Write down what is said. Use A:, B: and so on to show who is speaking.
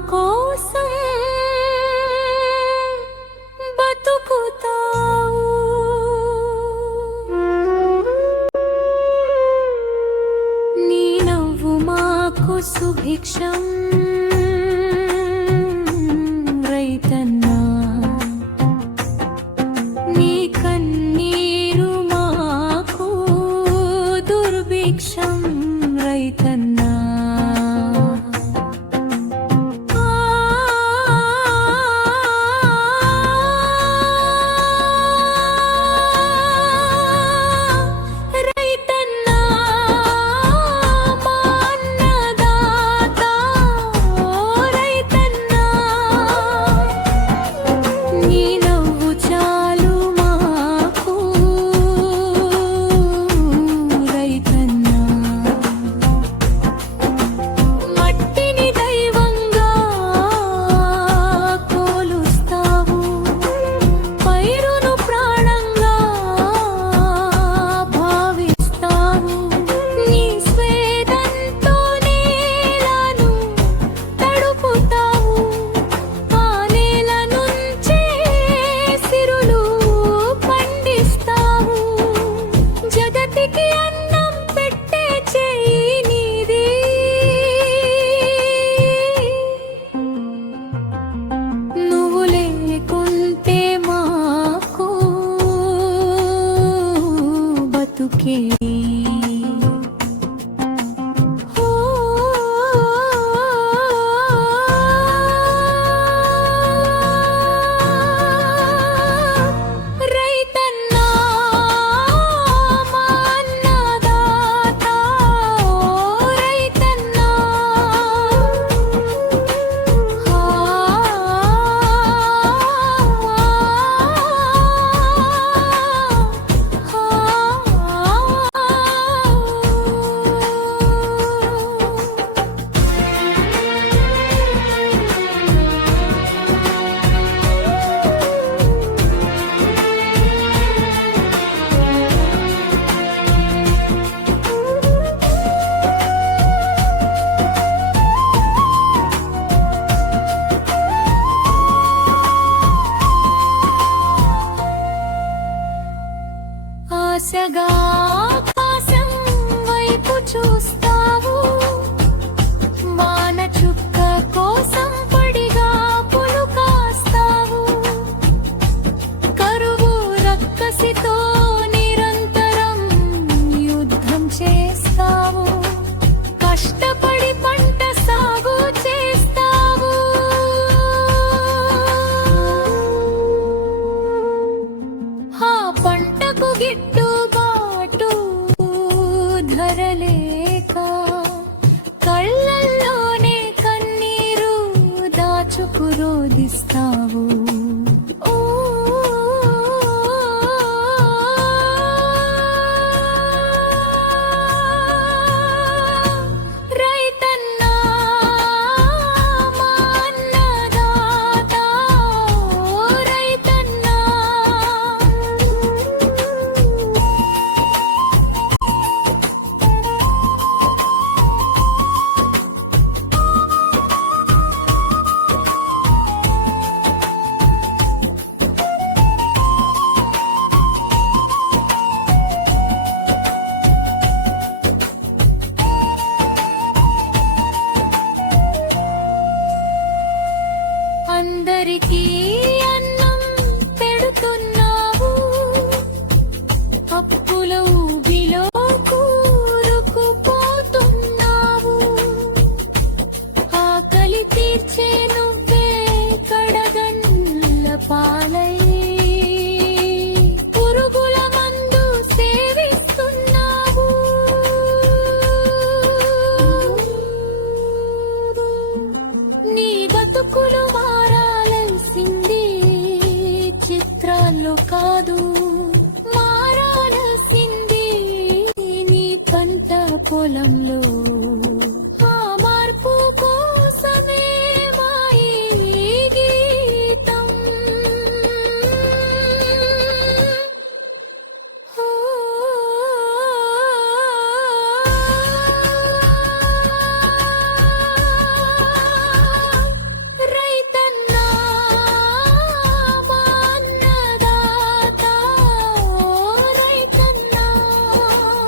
A: కోసం బతుకుతావు. నీ నవ్వు మాకు సుభిక్షం. ఆశగా ఆకాశం వైపు చూస్తావు. వాన చుక్క కోసం పడిగా పులు కాస్తావు. కరువు రక్కసితో నిరంతరం యుద్ధం చేస్తావు. కష్టపడి పంట సాగు చేస్తావు. ఆ పంటకు గిట్టుబాటు దాచుకు రోదిస్తావు అప్పుల ఊబిలో కూరుకుపోతున్నావు ఆకలి తీర్చే నువ్వే కడగండ్ల పాలై. పురుగుల మందు సేవిస్తున్నావు. నీ బతుకులు పంట పొలంలో